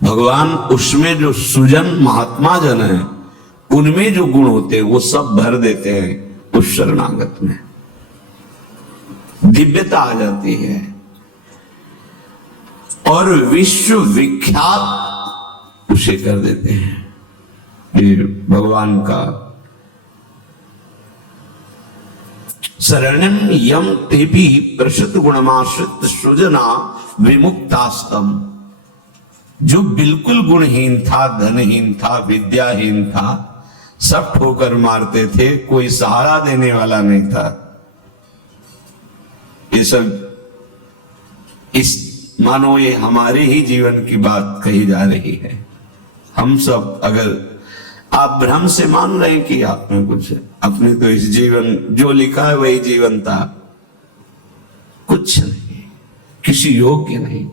भगवान उसमें जो सुजन महात्मा जन है, उनमें जो गुण होते हैं वो सब भर देते हैं उस शरणागत में, दिव्यता आ जाती है और विश्व विख्यात उसे कर देते हैं। ये भगवान का शरणम यम तेपि प्रसिद्ध गुणमाश्रित सृजना विमुक्तास्तम। जो बिल्कुल गुणहीन था, धनहीन था, विद्याहीन था, सब ठोकर मारते थे, कोई सहारा देने वाला नहीं था, ये सब इस मानो ये हमारे ही जीवन की बात कही जा रही है। हम सब अगर आप भ्रम से मान रहे हैं कि आप में कुछ है, अपने तो इस जीवन जो लिखा है वही जीवन था, कुछ नहीं, किसी योग्य नहीं,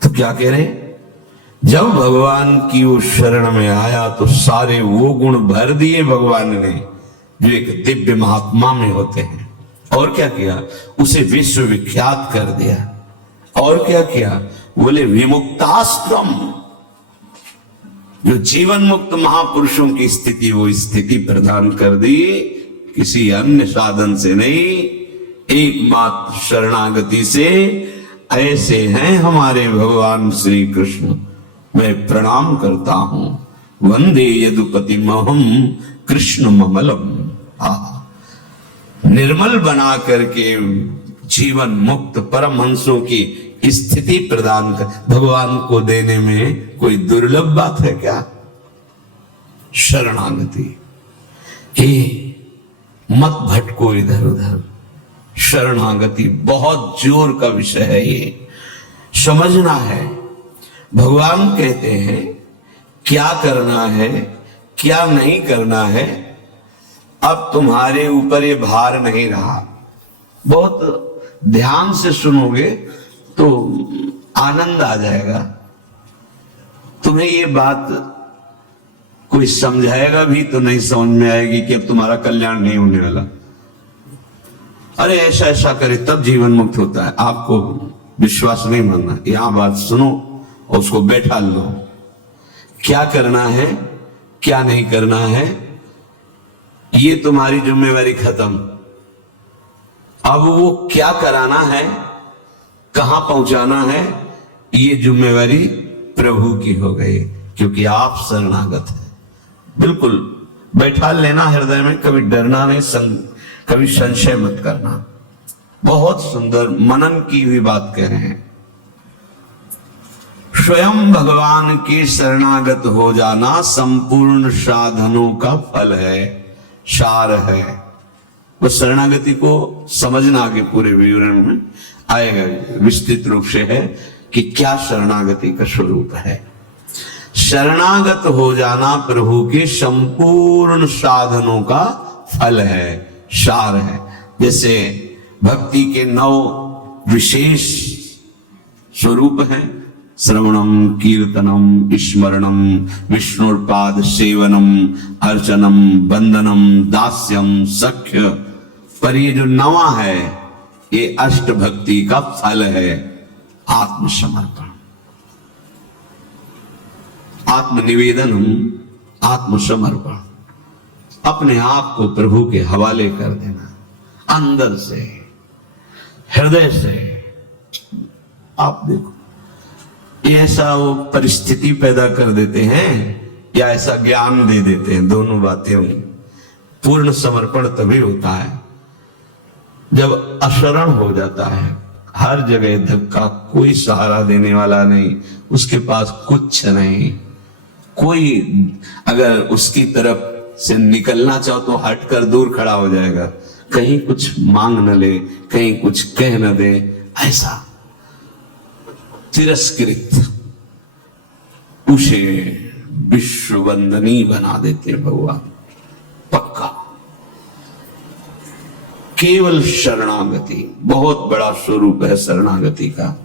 तो क्या कह रहे? जब भगवान की वो शरण में आया तो सारे वो गुण भर दिए भगवान ने जो एक दिव्य महात्मा में होते हैं। और क्या किया? उसे विश्व विख्यात कर दिया। और क्या किया? बोले विमुक्ताश्रम, जो जीवन मुक्त महापुरुषों की स्थिति, वो स्थिति प्रदान कर दी, किसी अन्य साधन से नहीं, एकमात्र शरणागति से। ऐसे हैं हमारे भगवान श्री कृष्ण। मैं प्रणाम करता हूं। वंदे यदुपति महम कृष्ण ममलम। निर्मल बना करके जीवन मुक्त परमहंसों की स्थिति प्रदान कर भगवान को देने में कोई दुर्लभ बात है क्या? शरणागति। मत भटको इधर उधर। शरणागति बहुत जोर का विषय है, ये समझना है। भगवान कहते हैं क्या करना है, क्या नहीं करना है, अब तुम्हारे ऊपर ये भार नहीं रहा। बहुत ध्यान से सुनोगे तो आनंद आ जाएगा। तुम्हें ये बात कोई समझाएगा भी तो नहीं समझ में आएगी कि अब तुम्हारा कल्याण नहीं होने वाला। अरे ऐसा ऐसा करे तब जीवन मुक्त होता है। आपको विश्वास नहीं मानना, यहां बात सुनो और उसको बैठा लो। क्या करना है, क्या नहीं करना है, ये तुम्हारी जिम्मेवारी खत्म। अब वो क्या कराना है, कहां पहुंचाना है, ये जिम्मेवारी प्रभु की हो गई, क्योंकि आप शरणागत हैं। बिल्कुल बैठा लेना हृदय में, कभी डरना नहीं, कभी संशय मत करना। बहुत सुंदर मनन की हुई बात कह रहे हैं। स्वयं भगवान के शरणागत हो जाना संपूर्ण साधनों का फल है, सार है। वो शरणागति को समझना आगे पूरे विवरण में आएगा, विस्तृत रूप से है कि क्या शरणागति का स्वरूप है। शरणागत हो जाना प्रभु के संपूर्ण साधनों का फल है, सार है। जैसे भक्ति के 9 विशेष स्वरूप हैं, श्रवणम, कीर्तनम, स्मरणम, विष्णुपाद सेवनम, अर्चनम, वंदनम, दास्यम, सख्य। पर ये जो 9वां है, ये अष्ट भक्ति का फल है, आत्मसमर्पण, आत्मनिवेदनम, आत्मसमर्पण। अपने आप को प्रभु के हवाले कर देना, अंदर से, हृदय से। आप देखो, ये ऐसा वो परिस्थिति पैदा कर देते हैं या ऐसा ज्ञान दे देते हैं, दोनों बातें होंगी। पूर्ण समर्पण तभी होता है जब अशरण हो जाता है, हर जगह धक्का, कोई सहारा देने वाला नहीं, उसके पास कुछ नहीं, कोई अगर उसकी तरफ से निकलना चाहो तो हटकर दूर खड़ा हो जाएगा, कहीं कुछ मांग न ले, कहीं कुछ कह न दे, ऐसा तिरस्कृत, उसे विश्व वंदनी बना देते भगवान। पक्का केवल शरणागति बहुत बड़ा स्वरूप है शरणागति का।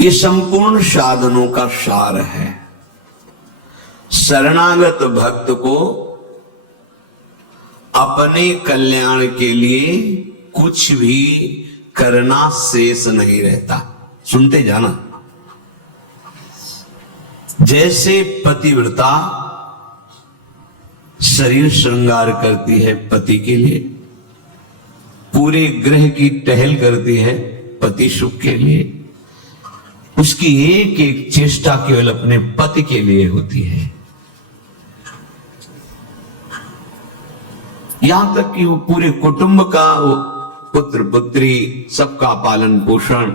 ये संपूर्ण साधनों का सार है। शरणागत भक्त को अपने कल्याण के लिए कुछ भी करना शेष नहीं रहता। सुनते जाना। जैसे पतिव्रता शरीर श्रृंगार करती है पति के लिए, पूरे ग्रह की टहल करती है पति सुख के लिए, उसकी एक एक चेष्टा केवल अपने पति के लिए होती है। यहां तक कि वो पूरे कुटुंब का, वो पुत्र पुत्री सबका पालन पोषण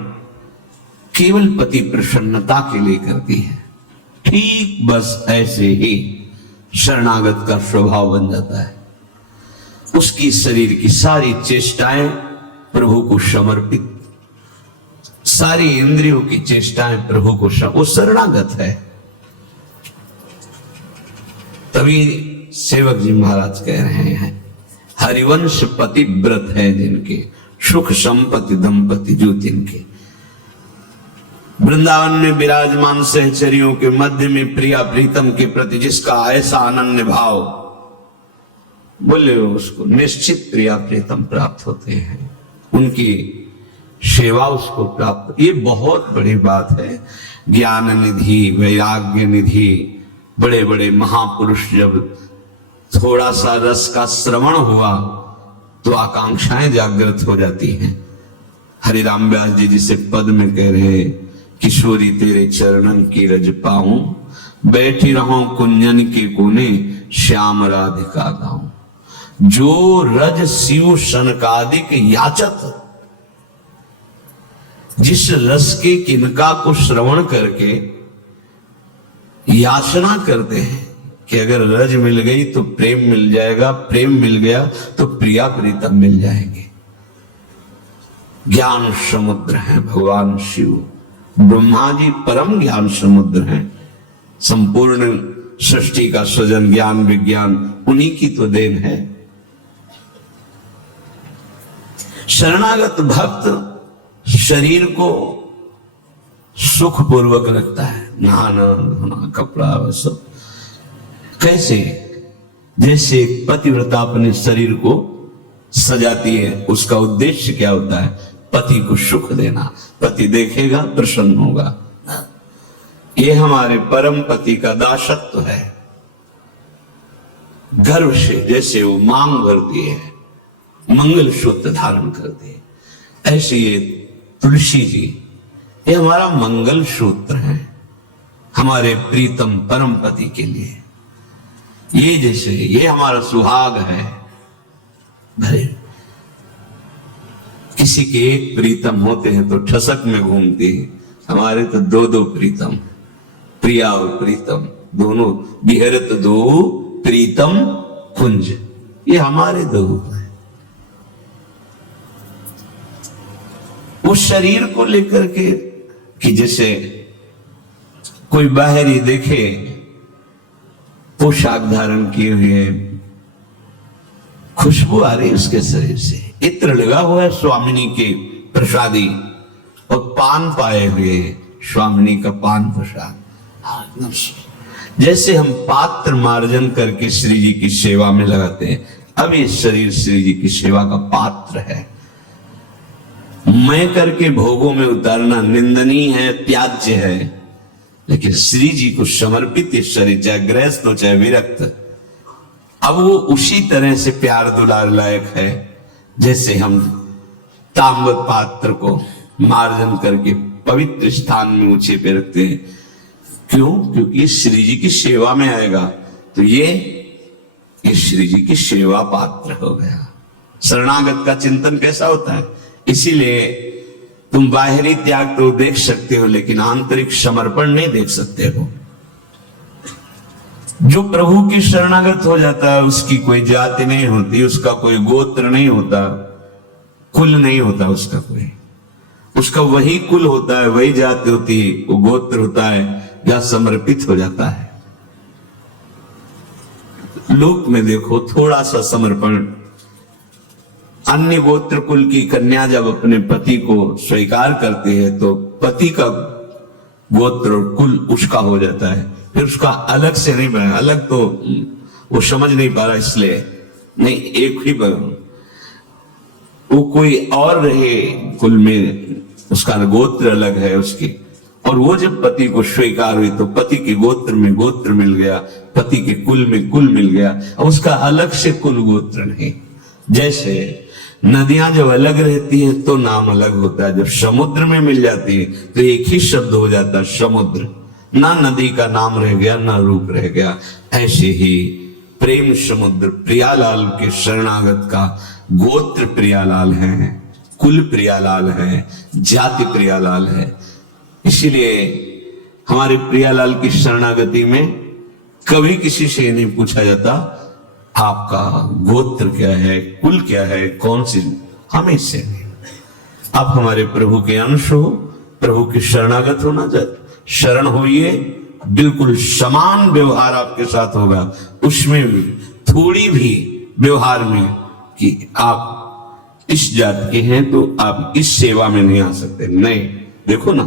केवल पति प्रसन्नता के लिए करती है। ठीक बस ऐसे ही शरणागत का स्वभाव बन जाता है। उसकी शरीर की सारी चेष्टाएं प्रभु को समर्पित, सारी इंद्रियों की चेष्टाएं प्रभु को वो शरणागत है। तभी सेवक जी महाराज कह रहे हैं, हरिवंश पतिव्रत है जिनके, सुख संपत्ति दंपति जो तिनके। वृंदावन में विराजमान सहचरियों के मध्य में प्रिया प्रीतम के प्रति जिसका ऐसा अनन्य भाव, बोले उसको निश्चित प्रिया प्रीतम प्राप्त होते हैं, उनकी सेवा उसको प्राप्त। ये बहुत बड़ी बात है। ज्ञान निधि, वैराग्य निधि, बड़े बड़े महापुरुष जब थोड़ा सा रस का श्रवण हुआ तो आकांक्षाएं जागृत हो जाती हैं। हरिराम व्यास जी जिसे पद में कह रहे, किशोरी तेरे चरणन की रज पाऊं, बैठी रहूं कुंजन के कोने, श्याम राधिका गाऊं। जो रज शिव सनकादिक याचत, जिस रस के किनका को श्रवण करके याचना करते हैं कि अगर रज मिल गई तो प्रेम मिल जाएगा, प्रेम मिल गया तो प्रिया प्रीतम मिल जाएंगे। ज्ञान समुद्र है भगवान शिव, ब्रह्मा जी परम ज्ञान समुद्र हैं। संपूर्ण सृष्टि का सृजन ज्ञान विज्ञान उन्हीं की तो देन है। शरणागत भक्त शरीर को सुखपूर्वक रखता है, नहाना धोना कपड़ा सब। कैसे? जैसे एक पतिव्रता अपने शरीर को सजाती है, उसका उद्देश्य क्या होता है? पति को सुख देना। पति देखेगा प्रसन्न होगा। ये हमारे परम पति का दासत्व है। गर्व से जैसे वो मांग भरती है, मंगल सूत्र धारण करती है, ऐसे ये तुलसी जी, ये हमारा मंगल सूत्र है हमारे प्रीतम परम पति के लिए। ये जैसे ये हमारा सुहाग है। भले किसी के एक प्रीतम होते हैं तो ठसक में घूमती है, हमारे तो दो दो प्रीतम, प्रिया और प्रीतम दोनों, बिहरत दो प्रीतम कुंज, ये हमारे दो हैं। उस शरीर को लेकर के कि जैसे कोई बाहरी देखे पोशाक धारण किए हुए, खुशबू आ रही उसके शरीर से, इत्र लगा हुआ है स्वामिनी के प्रसादी, और पान पाए हुए स्वामिनी का पान प्रसाद। जैसे हम पात्र मार्जन करके श्री जी की सेवा में लगाते हैं, अब ये शरीर श्री जी की सेवा का पात्र है। मैं करके भोगों में उतारना निंदनीय है, त्याज्य है, लेकिन श्री जी को समर्पित ये शरीर, चाहे गृहस्थ हो चाहे विरक्त, अब वो उसी तरह से प्यार दुलार लायक है जैसे हम ताम्र पात्र को मार्जन करके पवित्र स्थान में ऊंचे पे रखते हैं। क्यों? क्योंकि श्री जी की सेवा में आएगा तो ये श्री जी की सेवा पात्र हो गया। शरणागत का चिंतन कैसा होता है? इसीलिए तुम बाहरी त्याग तो देख सकते हो लेकिन आंतरिक समर्पण नहीं देख सकते हो। जो प्रभु की शरणागत हो जाता है उसकी कोई जाति नहीं होती, उसका कोई गोत्र नहीं होता, कुल नहीं होता उसका कोई, उसका वही कुल होता है, वही जाति होती है, वो गोत्र होता है जहां समर्पित हो जाता है। लोक में देखो थोड़ा सा समर्पण, अन्य गोत्र कुल की कन्या जब अपने पति को स्वीकार करती है तो पति का गोत्र और कुल उसका हो जाता है, फिर उसका अलग से नहीं बना। अलग तो वो समझ नहीं पा रहा इसलिए नहीं, एक ही बना, वो कोई और रहे कुल में, उसका गोत्र अलग है उसकी। और वो जब पति को स्वीकार हुई तो पति के गोत्र में गोत्र मिल गया, पति के कुल में कुल मिल गया, अब उसका अलग से कुल गोत्र नहीं। जैसे नदियां जब अलग रहती हैं तो नाम अलग होता है, जब समुद्र में मिल जाती है तो एक ही शब्द हो जाता है समुद्र, ना नदी का नाम रह गया ना रूप रह गया। ऐसे ही प्रेम समुद्र प्रियालाल के शरणागत का गोत्र प्रियालाल है, कुल प्रियालाल है, जाति प्रियालाल है। इसीलिए हमारे प्रियालाल की शरणागति में कभी किसी से नहीं पूछा जाता आपका गोत्र क्या है, कुल क्या है, कौन सी, हमें इससे नहीं। आप हमारे प्रभु के अंश हो, प्रभु के शरणागत होना चाहिए, शरण होइए, बिल्कुल समान व्यवहार आपके साथ होगा। उसमें थोड़ी भी व्यवहार में कि आप इस जात के हैं तो आप इस सेवा में नहीं आ सकते, नहीं। देखो ना,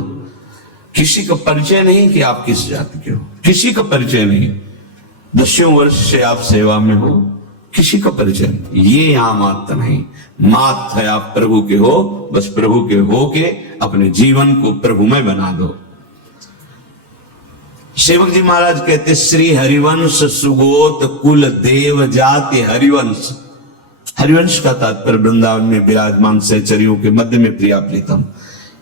किसी का परिचय नहीं कि आप किस जाति के हो, किसी का परिचय नहीं। 10 वर्ष से आप सेवा में हो, किसी का परिचय नहीं। ये यहां मात्र नहीं, मात्र है आप प्रभु के हो, बस प्रभु के हो के अपने जीवन को प्रभुमय बना दो। सेवक जी महाराज कहते श्री हरिवंश सुगोत कुल देव जाति हरिवंश। हरिवंश का तात्पर्य वृंदावन में विराजमान सहचरियों के मध्य में प्रिया प्रीतम,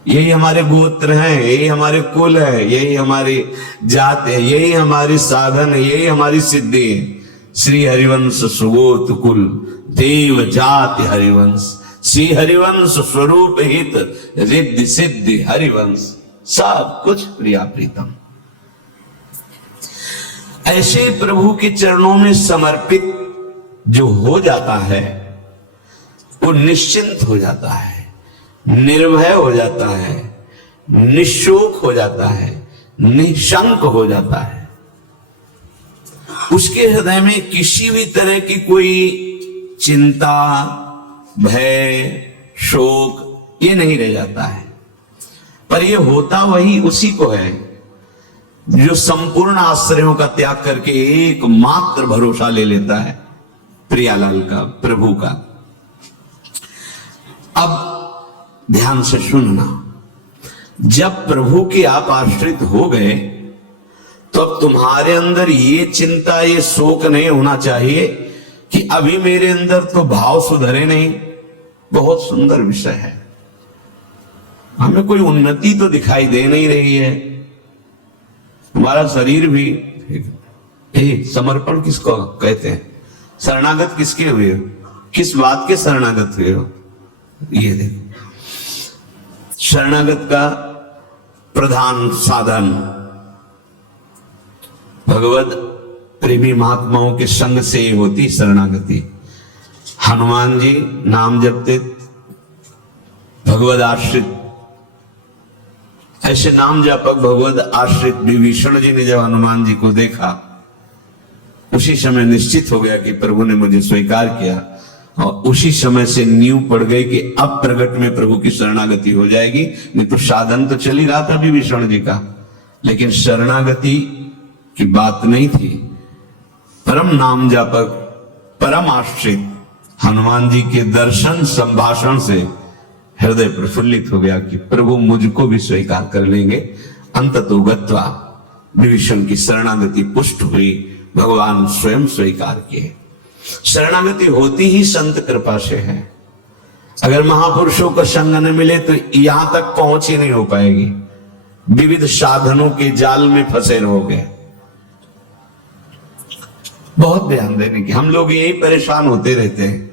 यही हमारे गोत्र हैं, यही हमारे कुल है, यही हमारी जात है, यही हमारी साधन है, यही हमारी सिद्धि है। श्री हरिवंश सुगोत कुल देव जाति हरिवंश, श्री हरिवंश स्वरूप हित रिद्धि सिद्धि हरिवंश, सब कुछ प्रिया प्रीतम। ऐसे प्रभु के चरणों में समर्पित जो हो जाता है वो निश्चिंत हो जाता है, निर्भय हो जाता है, निशोक हो जाता है, निशंक हो जाता है। उसके हृदय में किसी भी तरह की कोई चिंता, भय, शोक ये नहीं रह जाता है। पर ये होता वही उसी को है जो संपूर्ण आश्रयों का त्याग करके एकमात्र भरोसा ले लेता है प्रियालाल का, प्रभु का। अब ध्यान से सुनना, जब प्रभु के आप आश्रित हो गए तो अब तुम्हारे अंदर ये चिंता, ये शोक नहीं होना चाहिए कि अभी मेरे अंदर तो भाव सुधरे नहीं। बहुत सुंदर विषय है, हमें कोई उन्नति तो दिखाई दे नहीं रही है। हमारा शरीर भी, समर्पण किसको कहते हैं, शरणागत किसके हुए हो, किस बात के शरणागत हुए हो, ये देखो। शरणागत का प्रधान साधन भगवत प्रेमी महात्माओं के संग से होती शरणागति। हनुमान जी नाम जपते, भगवत आश्रित, ऐसे नाम जापक भगवत आश्रित विभीषण जी ने जब हनुमान जी को देखा, उसी समय निश्चित हो गया कि प्रभु ने मुझे स्वीकार किया, और उसी समय से नींव पड़ गई कि अब प्रगट में प्रभु की शरणागति हो जाएगी। नहीं तो साधन तो चल ही रहा था विभीषण जी का, लेकिन शरणागति की बात नहीं थी। परम नाम जापक, परम आश्रित हनुमान जी के दर्शन संभाषण से हृदय प्रफुल्लित हो गया कि प्रभु मुझको भी स्वीकार कर लेंगे। अंततो गत्वा विभीषण की शरणागति पुष्ट हुई, भगवान स्वयं स्वीकार किए। शरणागति होती ही संत कृपा से है। अगर महापुरुषों का संग न मिले तो यहां तक पहुंच ही नहीं हो पाएगी, विविध साधनों के जाल में फंसे रहोगे। बहुत ध्यान देने की, हम लोग यही परेशान होते रहते हैं,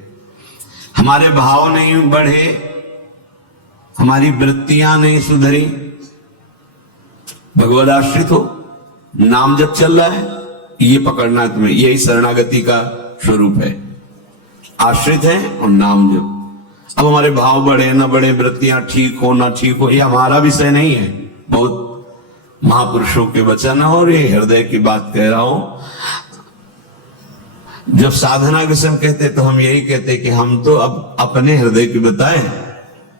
हमारे भाव नहीं बढ़े, हमारी वृत्तियां नहीं सुधरी। भगवद आश्रित हो, नाम जब चल रहा है ये पकड़ना है तुम्हें, यही शरणागति का स्वरूप है। आश्रित है और नाम जप। अब हमारे भाव बढ़े ना बढ़े, वृत्तियां ठीक हो ना ठीक हो, ये हमारा विषय नहीं है। बहुत महापुरुषों के वचन और ये हृदय की बात कह रहा हूं। जब साधना के समय कहते तो हम यही कहते कि हम तो अब अपने हृदय की बताएं,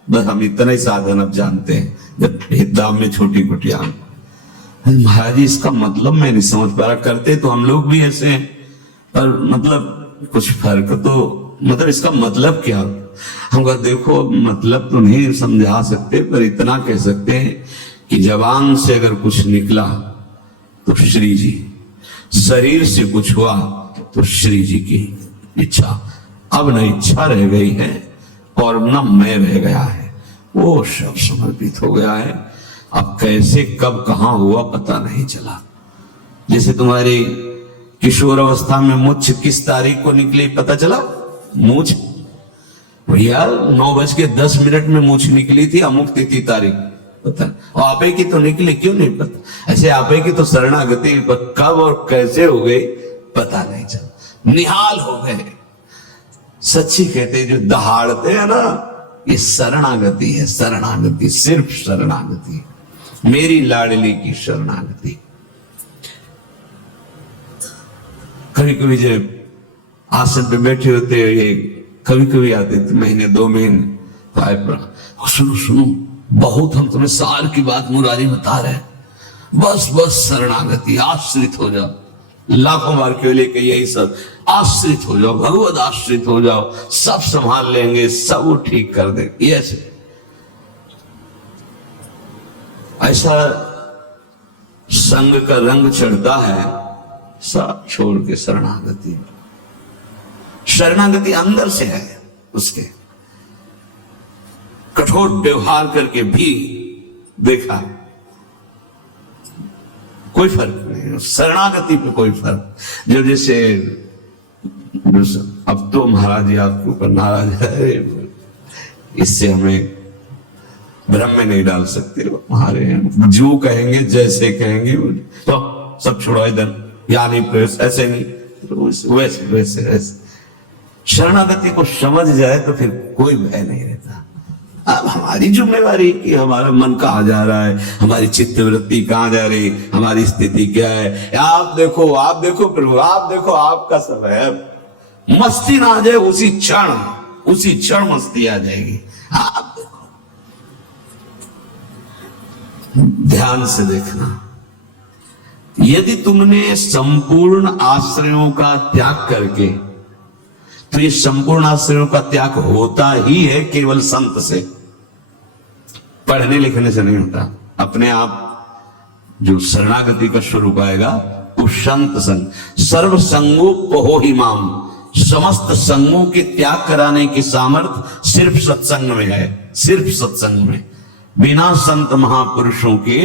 बस हम इतना ही साधन अब जानते हैं। जब हितदाम में छोटी कुटिया, महाराज जी इसका मतलब मैं नहीं समझ पा रहा, करते तो हम लोग भी ऐसे हैं, पर मतलब कुछ फर्क तो मतलब इसका मतलब क्या? हम कहा देखो मतलब तो नहीं समझा सकते, पर इतना कह सकते हैं कि जबान से अगर कुछ निकला तो श्री जी, शरीर से कुछ हुआ तो श्री जी की इच्छा। अब न इच्छा रह गई है और न मैं रह गया है, वो सब समर्पित हो गया है। अब कैसे कब कहां हुआ पता नहीं चला। जैसे तुम्हारी किशोर अवस्था में मूछ किस तारीख को निकली पता चला? मूछ भैया 9:10 में मूछ निकली थी, अमुक तिथि तारीख पता। और आपे की तो निकली, क्यों नहीं पता? ऐसे आपे की तो शरणागति कब और कैसे हो गई पता नहीं चला, निहाल हो गए। सच्ची कहते जो दहाड़ते हैं ना, ये शरणागति है, शरणागति, सिर्फ शरणागति, मेरी लाडली की शरणागति। कभी कभी जब आसन पे बैठे होते ये कभी कभी आते थे महीने 2 महीने पाए पर, सुनो सुनो बहुत हम तुम्हें सार की बात मुरारी बता रहे हैं, बस बस शरणागति, आश्रित हो जाओ। लाखों बार के लिए यही सब, आश्रित हो जाओ, भगवत आश्रित हो जाओ, सब संभाल लेंगे, सब वो ठीक कर देंगे। ऐसे ऐसा संग का रंग चढ़ता है, सब छोड़ के शरणागति। शरणागति अंदर से है, उसके कठोर व्यवहार करके भी देखा कोई फर्क नहीं, शरणागति पे कोई फर्क। जब जैसे अब तो महाराज जी आपके ऊपर नाराज है, इससे हमें भ्रम में नहीं डाल सकते, हमारे जो कहेंगे जैसे कहेंगे तो सब छोड़ो इधर, यानी ऐसे नहीं वैसे वैसे वैसे। शरणागति को समझ जाए तो फिर कोई भय नहीं रहता। अब हमारी जिम्मेवारी कि हमारा मन कहाँ जा रहा है, हमारी चित्त वृत्ति कहाँ जा रही, हमारी स्थिति क्या है। आप देखो प्रभु, आप देखो, आपका समय है। मस्ती ना आ जाए उसी क्षण मस्ती आ जाएगी। आप देखो, ध्यान से देखना। यदि तुमने संपूर्ण आश्रयों का त्याग करके, तो ये संपूर्ण आश्रयों का त्याग होता ही है केवल संत से, पढ़ने लिखने से नहीं होता। अपने आप जो शरणागति का स्वरूप आएगा वो संत संग, सर्व संगोपहो हिमाम, समस्त संगों के त्याग कराने की सामर्थ्य सिर्फ सत्संग में है, सिर्फ सत्संग में। बिना संत महापुरुषों के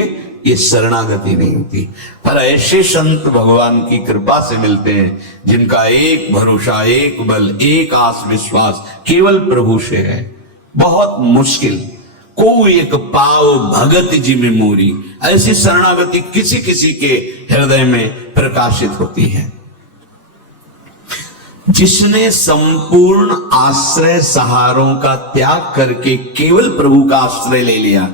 ये शरणागति नहीं होती। पर ऐसे संत भगवान की कृपा से मिलते हैं जिनका एक भरोसा, एक बल, एक आस विश्वास केवल प्रभु से है। बहुत मुश्किल को एक पाव भगत जी में मोरी, ऐसी शरणागति किसी किसी के हृदय में प्रकाशित होती है। जिसने संपूर्ण आश्रय सहारों का त्याग करके केवल प्रभु का आश्रय ले लिया,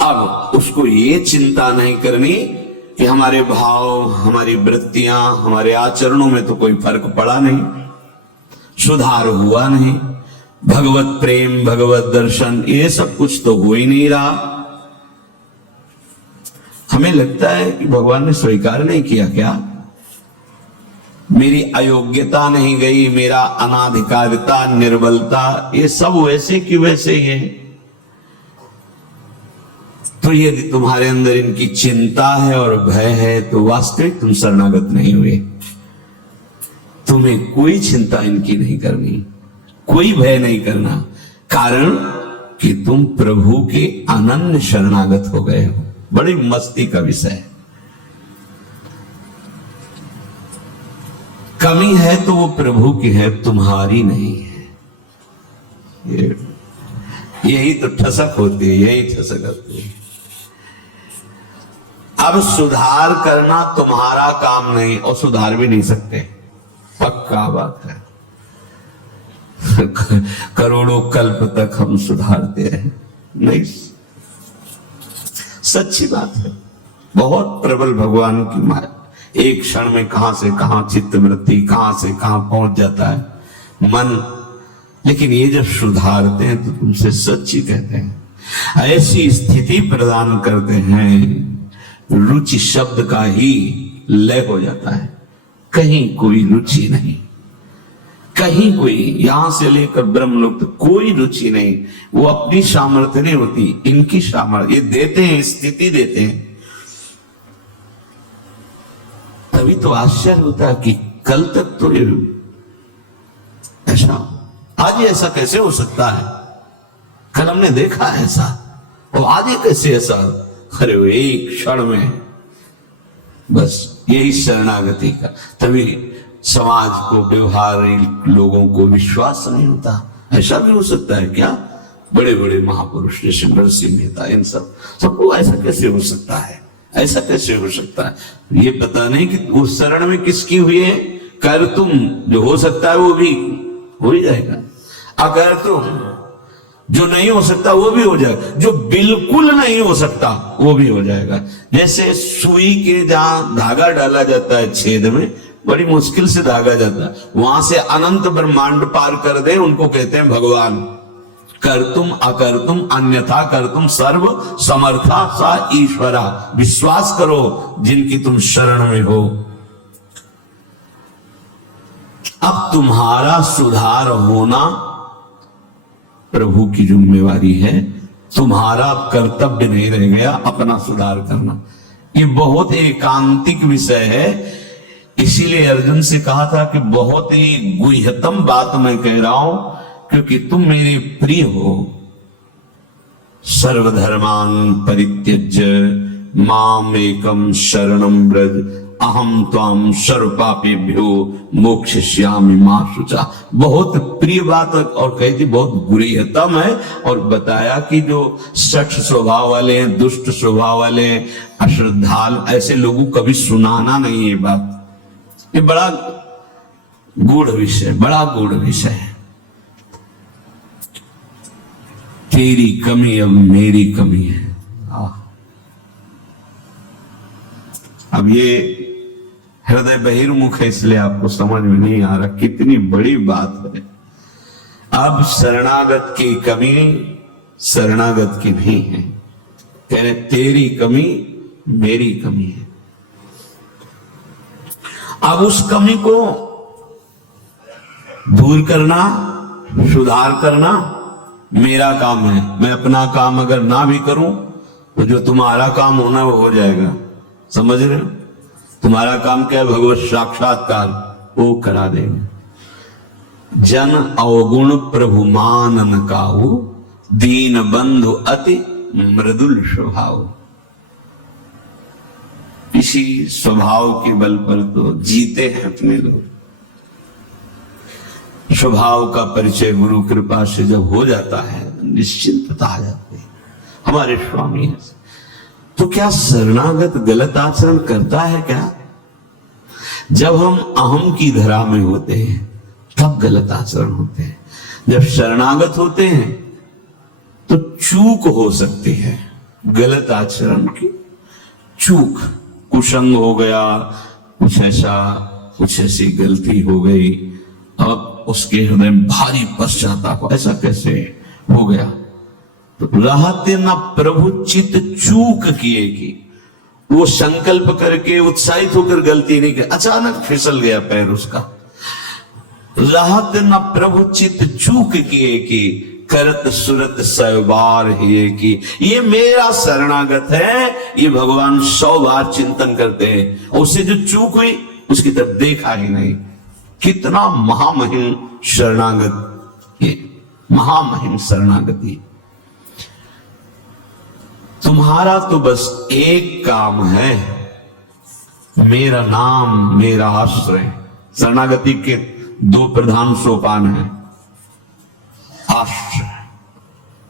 अब उसको ये चिंता नहीं करनी कि हमारे भाव, हमारी वृत्तियां, हमारे आचरणों में तो कोई फर्क पड़ा नहीं, सुधार हुआ नहीं, भगवत प्रेम, भगवत दर्शन, ये सब कुछ तो हो ही नहीं रहा। हमें लगता है कि भगवान ने स्वीकार नहीं किया क्या? मेरी अयोग्यता नहीं गई, मेरा अनाधिकारिता, निर्बलता, ये सब वैसे की वैसे ही है। तो यदि तुम्हारे अंदर इनकी चिंता है और भय है तो वास्तविक तुम शरणागत नहीं हुए। तुम्हें कोई चिंता इनकी नहीं करनी, कोई भय नहीं करना, कारण कि तुम प्रभु के अनन्य शरणागत हो गए हो। बड़ी मस्ती का विषय है। कमी है तो वो प्रभु की है, तुम्हारी नहीं है। यही तो ठसक होती है, यही ठसक होती है। अब सुधार करना तुम्हारा काम नहीं, और सुधार भी नहीं सकते, पक्का बात है। करोड़ों कल्प तक हम सुधारते रहे नहीं, सच्ची बात है। बहुत प्रबल भगवान की माया, एक क्षण में कहां से कहां चित्त वृत्ति, कहां से कहां पहुंच जाता है मन। लेकिन ये जब सुधारते हैं तो तुमसे सच्ची कहते हैं, ऐसी स्थिति प्रदान करते हैं, रुचि शब्द का ही लय हो जाता है, कहीं कोई रुचि नहीं, कहीं कोई यहां से लेकर ब्रह्मलोक तक कोई रुचि नहीं, वो अपनी सामर्थ्य नहीं होती, इनकी सामर्थ्य ये देते हैं, स्थिति देते हैं। तभी तो आश्चर्य होता है कि कल तक तो ये ऐसा, आज ये ऐसा कैसे हो सकता है, कल हमने देखा ऐसा और आज ये कैसे ऐसा। अरे वो एक क्षण में बस यही शरणागति का। तभी समाज को, व्यवहारिक लोगों को विश्वास नहीं होता। ऐसा भी हो सकता है क्या? बड़े बड़े महापुरुष जैसे नरसिंह मेहता, इन सबको ऐसा कैसे हो सकता है, ऐसा कैसे हो सकता है? ये पता नहीं कि उस शरण में किसकी हुई है। कर तुम जो हो सकता है वो भी हो ही जाएगा, अगर तुम जो नहीं हो सकता वो भी हो जाएगा, जो बिल्कुल नहीं हो सकता वो भी हो जाएगा। जैसे सुई के जहां धागा डाला जाता है छेद में, बड़ी मुश्किल से धागा जाता है, वहां से अनंत ब्रह्मांड पार कर दे, उनको कहते हैं भगवान। कर तुम अकर तुम अन्यथा कर तुम सर्व समर्था सा ईश्वरा। विश्वास करो जिनकी तुम शरण में हो। अब तुम्हारा सुधार होना प्रभु की जिम्मेवारी है, तुम्हारा कर्तव्य नहीं रह गया अपना सुधार करना। ये बहुत एकांतिक विषय है, इसीलिए अर्जुन से कहा था कि बहुत ही गुह्यतम बात मैं कह रहा हूं, क्योंकि तुम मेरे प्रिय हो। सर्वधर्मान परित्यज्य माम एकम शरणम व्रज अहम त्वाम सर्व पापेभ्यो मोक्षयिष्यामि मा शुचा। बहुत प्रिय बात और कही थी, बहुत गुह्यतम है। और बताया कि जो सठ स्वभाव वाले हैं, दुष्ट स्वभाव वाले हैं, अश्रद्धाल, ऐसे लोगों को कभी सुनाना नहीं है बात। ये बड़ा गूढ़ विषय, बड़ा गूढ़ विषय है। तेरी कमी अब मेरी कमी है। अब ये हृदय बहिर्मुख है, इसलिए आपको समझ में नहीं आ रहा कितनी बड़ी बात है। अब शरणागत की कमी शरणागत की नहीं है, कह रहे तेरी कमी मेरी कमी है। अब उस कमी को दूर करना, सुधार करना मेरा काम है। मैं अपना काम अगर ना भी करूं तो जो तुम्हारा काम होना वो हो जाएगा। समझ रहे हो? तुम्हारा काम क्या है? भगवत साक्षात्कार, वो करा देंगे। जन अवगुण प्रभु मानन काहू, दीन बंधु अति मृदुल स्वभाव। इसी स्वभाव के बल पर तो जीते हैं अपने लोग। स्वभाव का परिचय गुरु कृपा से जब हो जाता है, निश्चिंतता आ जाती है। हमारे स्वामी है। तो क्या शरणागत गलत आचरण करता है क्या? जब हम अहम की धरा में होते हैं तब गलत आचरण होते हैं। जब शरणागत होते हैं तो चूक हो सकती है, गलत आचरण की चूक, कुसंग हो गया, कुछ ऐसी गलती हो गई, अब उसके हृदय में भारी पश्चाताप, ऐसा कैसे हो गया? तो रहते न प्रभु चित चूक किए कि वो संकल्प करके उत्साहित होकर गलती नहीं की, अचानक फिसल गया पैर उसका। रहते न प्रभु चित चूक किए कि करत सुरत सैबार है कि ये मेरा शरणागत है। ये भगवान 100 बार चिंतन करते हैं, उससे जो चूक हुई उसकी तरफ देखा ही नहीं। कितना महामहिम शरणागत, ये महामहिम शरणागति। तुम्हारा तो बस एक काम है, मेरा नाम मेरा आश्रय। शरणागति के 2 प्रधान सोपान हैं। आश्रय,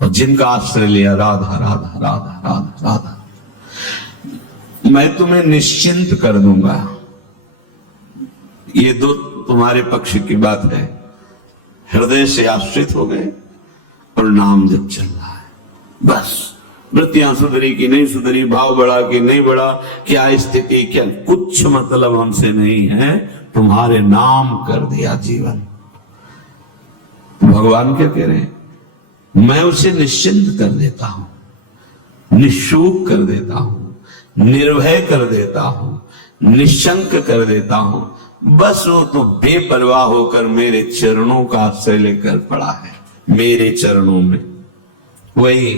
और जिनका आश्रय लिया राधा राधा राधा राधा राधा, मैं तुम्हें निश्चिंत कर दूंगा। ये 2 तुम्हारे पक्ष की बात है। हृदय से आश्रित हो गए और नाम जब चल रहा है, बस वृत्तियां सुधरी कि नहीं सुधरी, भाव बढ़ा कि नहीं बढ़ा, क्या स्थिति, क्या कुछ मतलब हमसे नहीं है। तुम्हारे नाम कर दिया जीवन। भगवान क्या कह रहे हैं? मैं उसे निश्चिंत कर देता हूं, निशूक कर देता हूं, निर्भय कर देता हूं, निशंक कर देता हूं। बस वो तो बेपरवाह होकर मेरे चरणों का आश्रय लेकर पड़ा है, मेरे चरणों में। वही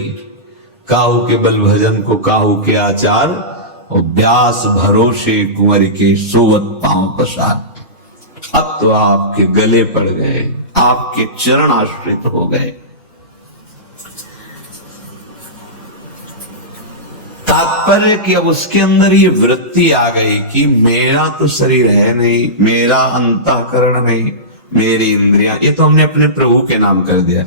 काहू के बल भजन को काहू के आचार, और व्यास भरोसे कुंवर के सोवत पांव पसार। अब तो आपके गले पड़ गए, आपके चरण आश्रित हो गए। तात्पर्य कि अब उसके अंदर ये वृत्ति आ गई कि मेरा तो शरीर है नहीं, मेरा अंतःकरण नहीं, मेरी इंद्रियां, ये तो हमने अपने प्रभु के नाम कर दिया।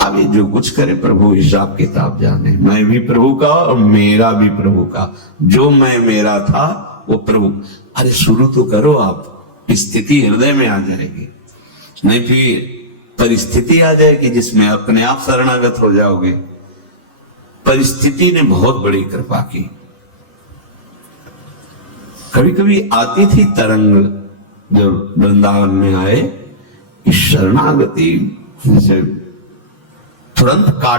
अब ये जो कुछ करे प्रभु हिसाब किताब जाने। मैं भी प्रभु का और मेरा भी प्रभु का। जो मैं मेरा था वो प्रभु। अरे शुरू तो करो आप, स्थिति हृदय में आ जाएगी, नहीं फिर परिस्थिति आ जाएगी जिसमें अपने आप शरणागत हो जाओगे। परिस्थिति ने बहुत बड़ी कृपा की। कभी कभी आती थी तरंग जब वृंदावन में आए, शरणागति से तुरंत काट